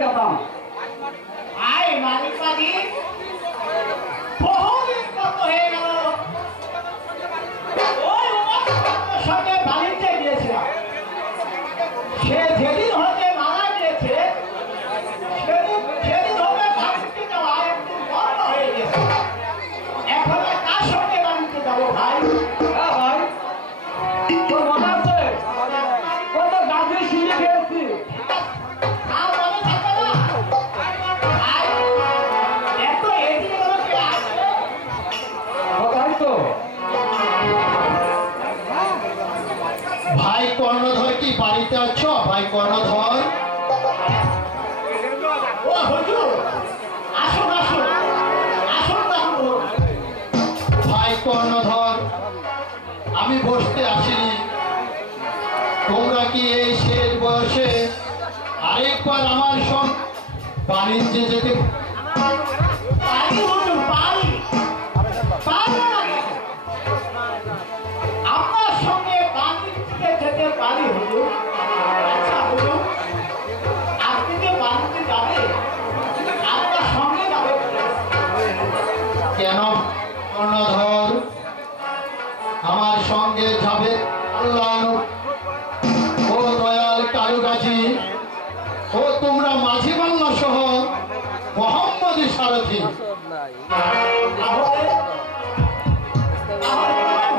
গেতাম আয় মালিক মালিক বহুদিন কত হয়ে গেল ওই উমার সঙ্গে বাণিজ্যে গিয়েছিলাম সে যেদিন হতে মারা গিয়েছে সেদিন হবে বাণিজ্যে যাওয়া একটু বন্ধ হয়ে গেছে এখন আর কার সঙ্গে বাণিজ্যে যাবো ভাই হ্যাঁ ভাই তোর মনে আছে কত গাছে শুনে খেয়েছি আর মনে থাকে না ভাই এত এদিকে গেল কে আসবে কোথায় তো ভাই কর্ণধর কি বাড়িতে আছো ভাই কর্ণধর ও হুজুর আসুন আসুন আসুন তাহলে ভাই কর্ণধর আমি বসতে আসিনি তোমরা কি এই শেষ বয়সে আরেকবার আমার সঙ্গে বাণিজ্যে যেতে পারি হুজুর পারি পারবো না কেন? আপনার সঙ্গে বাণিজ্যে যেতে পারি হুজুর আচ্ছা হুজুর আপনি যে বাণিজ্যে যাবে আপনার সঙ্গে যাবে কেন কর্ণধর আমার সঙ্গে যাবে কল্যাণ ও দয়াল কারুকাজি ও তোমরা মাঝি বাংলা সহ মোহাম্মদ সারথী তাহলে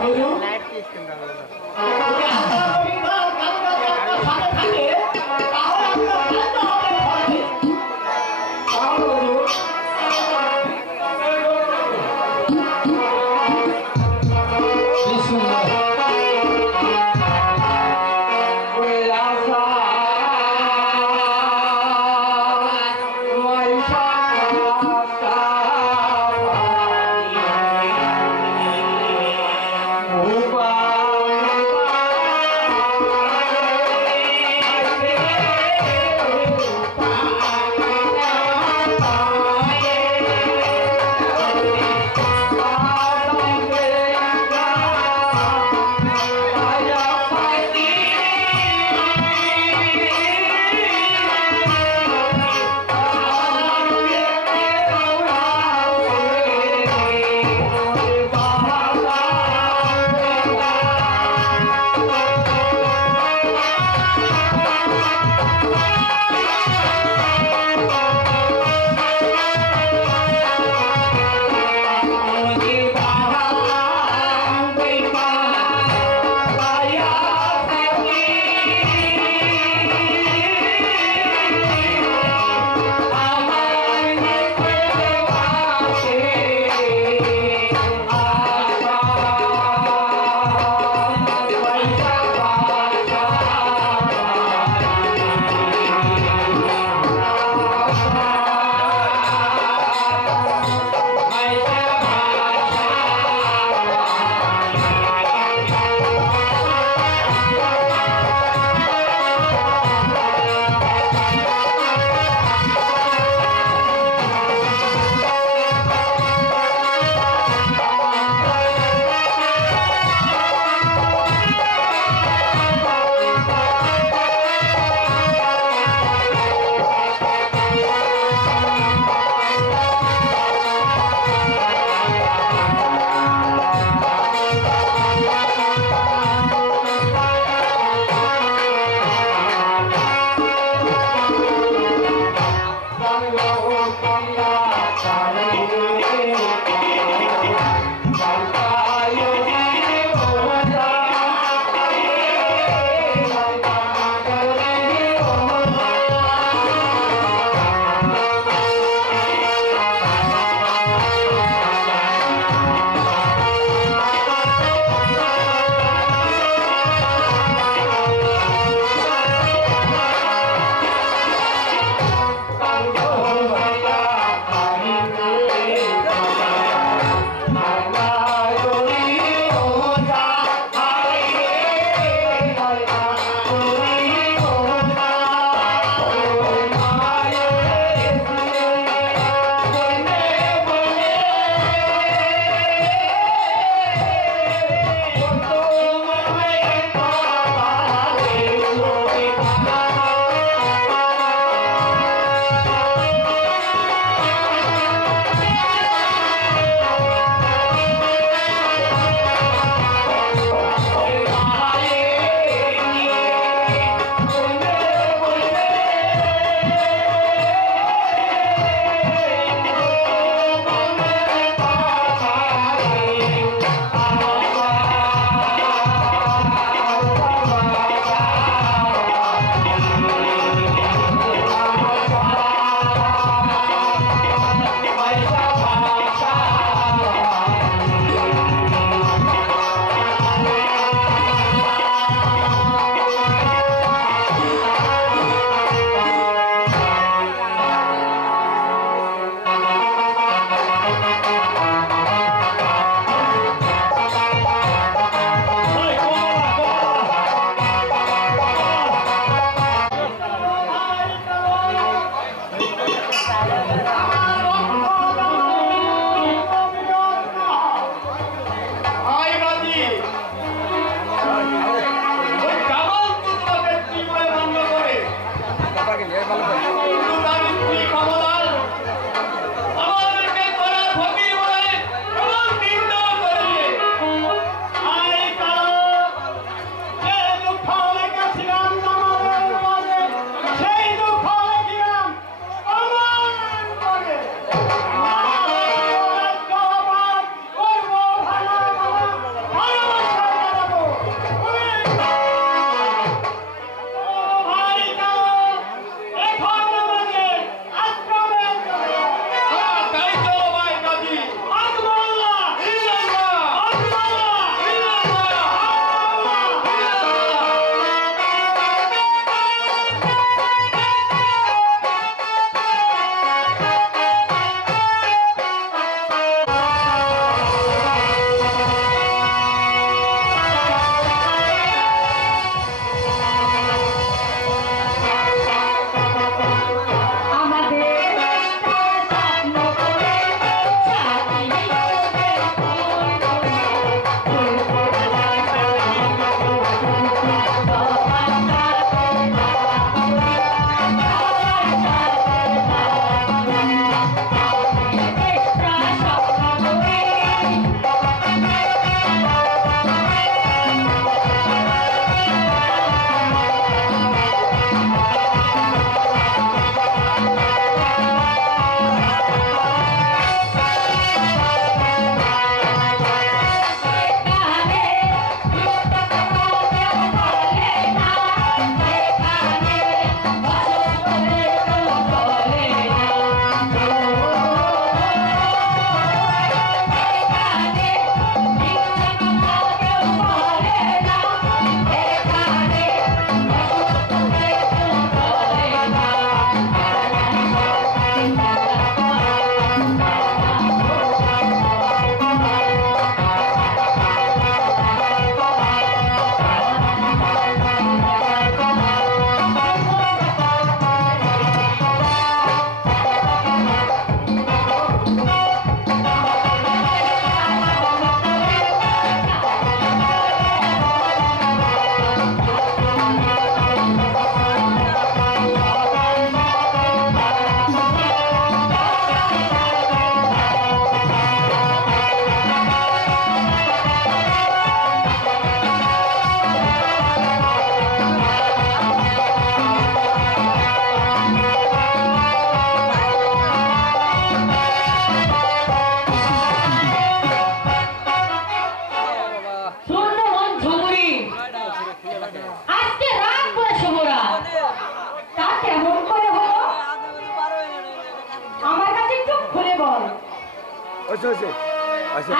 হুজুর যদি আপনার অভিমান কারুকাজে আপনার সাথে থাকে তাহলে আপনার কাজ হবে ফলে তাহলে হুজুর বিসমিল্লাহ।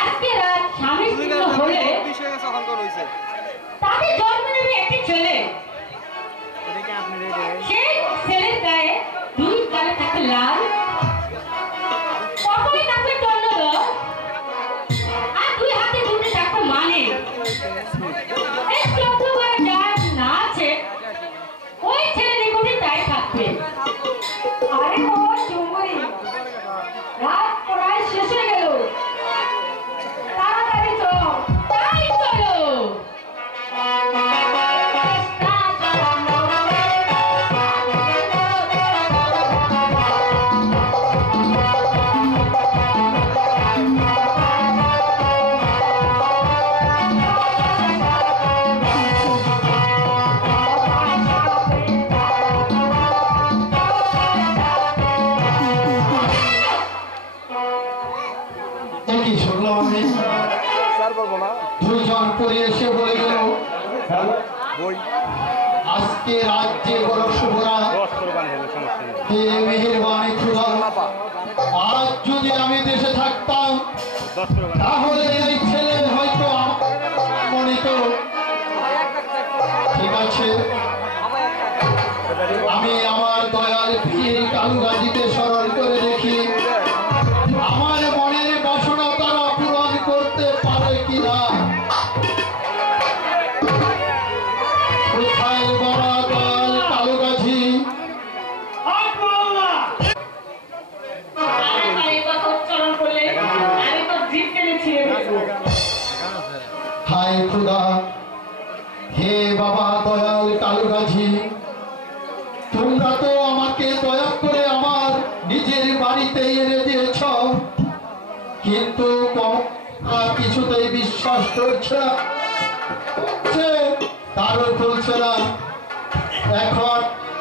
আজকে রাত স্বামী স্ত্রী হলে তাদের জন্ম নেবে একটি ছেলে। সেই ছেলের গায়ে দুই গালে থাকে লাল, কপালে থাকে টন্নদ, আর দুই হাতে দুটো থাকে মানে। এই চোদ্দ ঘরে যার না আছে ওই ছেলে নিকটে তাই থাকবে। আরে ও চুমুরি, রাত প্রায় শেষ হয়ে গেল, তাড়াতাড়ি চল, তাই চলো। কি শুনলাম আমি দুইজন করে এসে বলে গেল আজকে রাজ্যে বড় শুভরা হে মেহেরবানি খুদা, আজ যদি আমি দেশে থাকতাম তাহলে এই ছেলে হয়তো মনিত। ঠিক আছে, আমি আমার দয়াল পীর কালুগাজীকে স্মরণ করে দেখি আমার মনের বাসনা তারা পূরণ করতে পারে কিনা। কোথায় বড় দয়াল কালুগাজী? কিন্তু কমলা কিছুতেই বিশ্বাস করছে না, সে তারও খুলছে না। এখন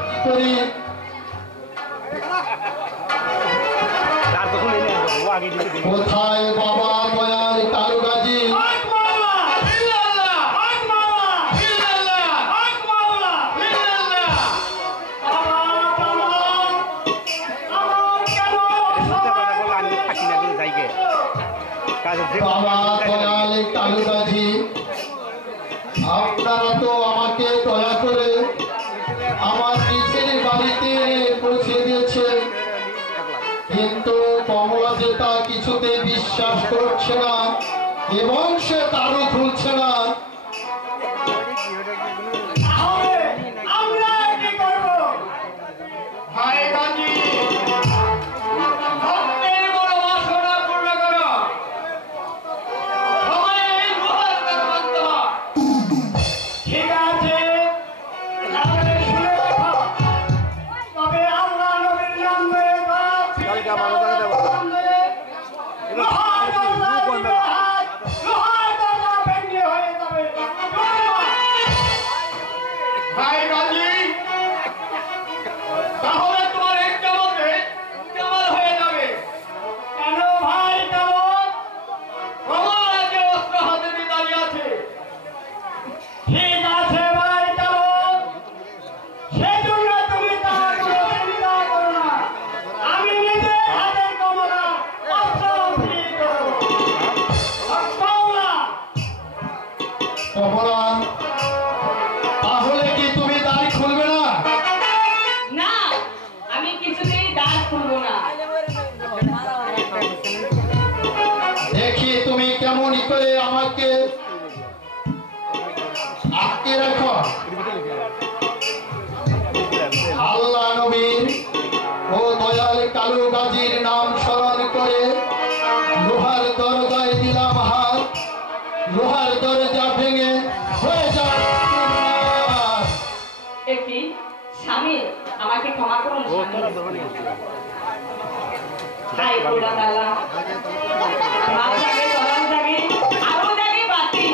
কি করি? কোথায় বাবা দয়াল কালুগাজী? বাবা দয়াল কালুগাজী, আপনারা তো আমাকে দয়া করে আমার নিজের বাড়িতে পৌঁছে দিয়েছেন, কিন্তু কমলা যে তা কিছুতে বিশ্বাস করছে না এবং সে তারও খুলছে না। আমরা কি করব? ভাই গাজী, ভক্তের বড় বাসনা পূর্ণ করো। সবাই এই লোহার কাজ মানতে হয়। ঠিক আছে, তাহলে শুনে রাখো। তবে আল্লাহ নবীর নাম ধরে ভাই গাজী, তাহলে তোমার একজামতে জামাল হয়ে যাবে। কেন ভাই কারণ? কমলা যে অস্ত্র হাতে নিয়ে দাঁড়িয়ে আছে, ঠিক আছে ভাই কারণ, সেজন্য তুমি তার কোনো চিন্তা করো না। আমি নিজে হাতের কমলা অস্ত্র ফিরিয়ে দেবো। কমলা, কমলা, তাহলে কি তুমি দাড়ি খুলবে না? না, আমি কিছুতেই দ্বার খুলবো না। দেখি তুমি কেমনই করে আমাকে আটকে রাখো। আল্লাহ নবীর ও দয়াল কালুগাজীর নাম স্মরণ করে লোহার দরজায় দিলাম হাত, লোহার দরজা ভেঙে হয়ে যায় চুরমার। একটি স্বামী, আমাকে ক্ষমা করুন স্বামী। হাই খোদা তাআলা, মাছ জাগে, তলার জাগে, আরো জাগে বাতি।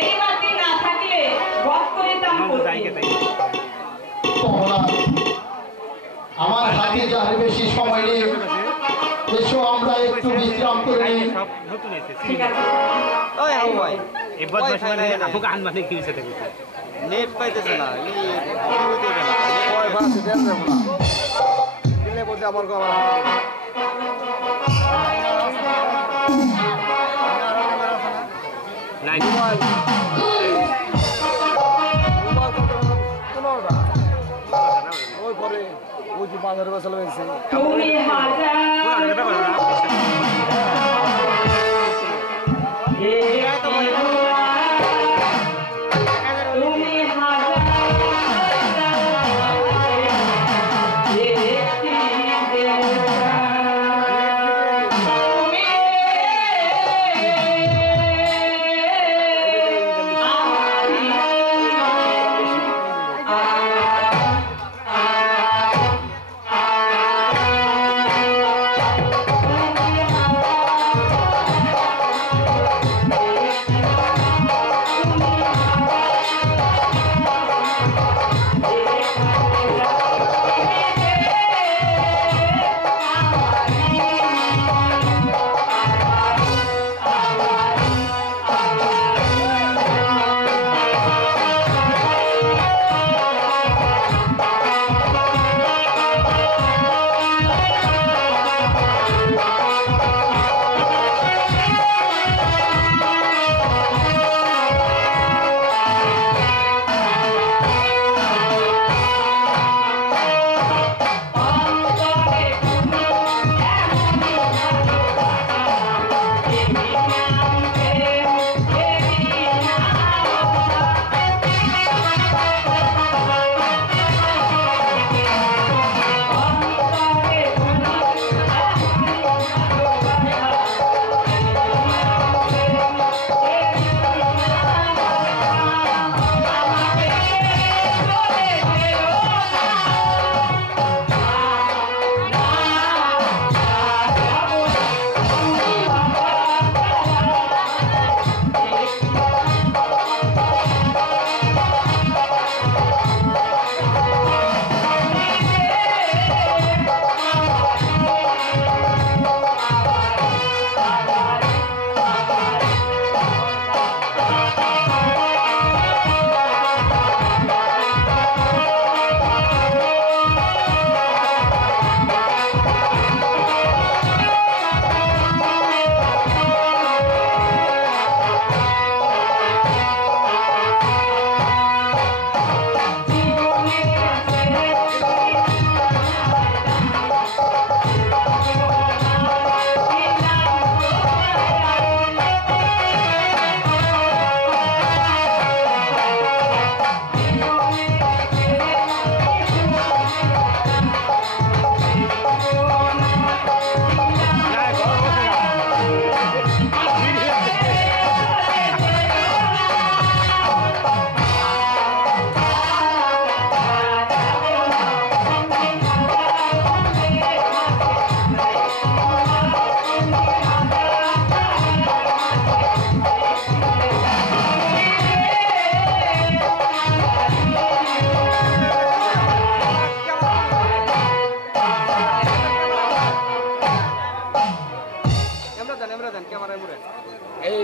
এই বাতি না থাকলে বধ করিতাম করতি। কমলা, আমার হাতে যার বেশি সময় নেই, এসো আমরা একটু বিশ্রাম করে নিই। ঠিক আছে। ওই হাউ ভাই এবার দশ মানে আপুকে আন মানে কি হইছে দেখো নেট পাইতেছে না ই ভিডিও না ওই ভাষা দেন যাব না দিলে বলতে আমার গো আমার নাই ওই পরে ওই যে বাজারে বসে লাগছে তুমি হাজার তুমি হাজার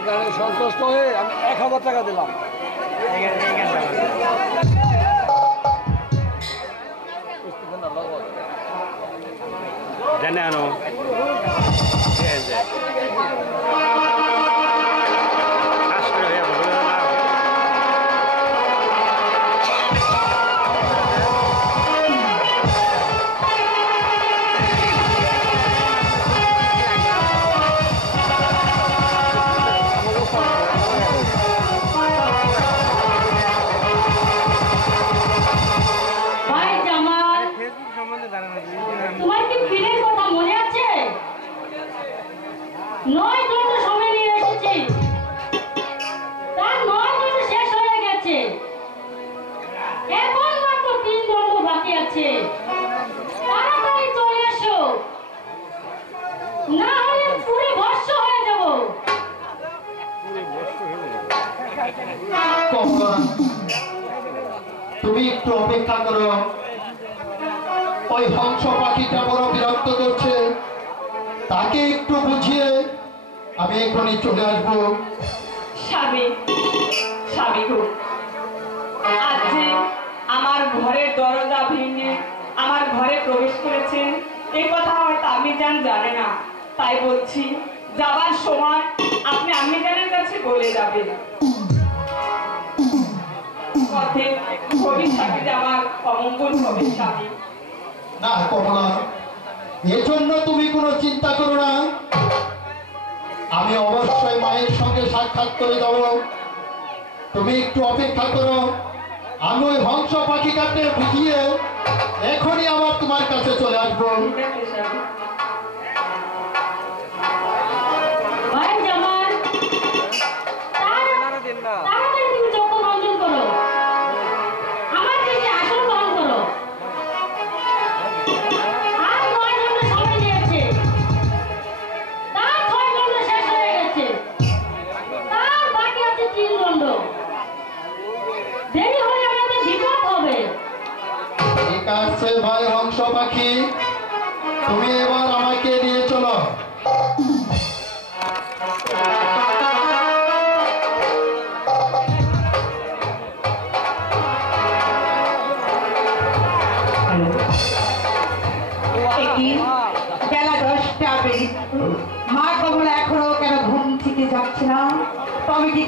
গানে সন্তুষ্ট হয়ে আমি 1000 টাকা দিলাম। জানে আনো ভাই জামাল, তোমার কি পীরের কথা মনে আছে? 9 ঘন্টা সময় নিয়ে এসেছি, তার 9 ঘন্টা শেষ হয়ে গেছে, এখন মাত্র 3 ঘন্টা বাকি আছে। তাড়াতাড়ি চলে এসো, না হলে পুরো ভস্ম হয়ে যাব। কমলা, তুমি একটু অপেক্ষা করো। ওই হংস পাখিটা বড় বিরক্ত করছে, তাকে একটু বুঝিয়ে আমি এখনই চলে আসবো। স্বামী, স্বামী গো, আজ যে আমার ঘরের দরজা ভেঙে আমার ঘরে প্রবেশ করেছেন, এই কথা হয়তো আমি জানে না, তাই বলছি যাবার সময় আপনি আম্মিজানের কাছে বলে যাবেন, পথে ভবিষ্যতে আমার অমঙ্গল হবে। স্বামী, না কমলা, এজন্য তুমি কোনো চিন্তা করো না, আমি অবশ্যই মায়ের সঙ্গে সাক্ষাৎ করে যাব। তুমি একটু অপেক্ষা করো, আমি ওই হংস পাখিটাকে বুঝিয়ে এখনই আবার তোমার কাছে চলে আসবো। ঠিক আছে স্বামী। ভাই জামাল, তাড়াতাড়ি তুমি যত রঞ্জন করো, আমার কাছে আসন গ্রহণ করো। আর 9 ঘন্টা সময় নিয়েছে, তার 6 ঘন্টা শেষ হয়ে গেছে, তার বাকি আছে 3 ঘন্টা। দেরি হলে আমাদের বিপদ হবে। ঠিক আছে ভাই হংস পাখি, তুমি এবার আমাকে নিয়ে চলো। কি বেলা 10টা বেজে, মা কমলা এখনো কেন ঘুম থেকে যাচ্ছে না? তবে কি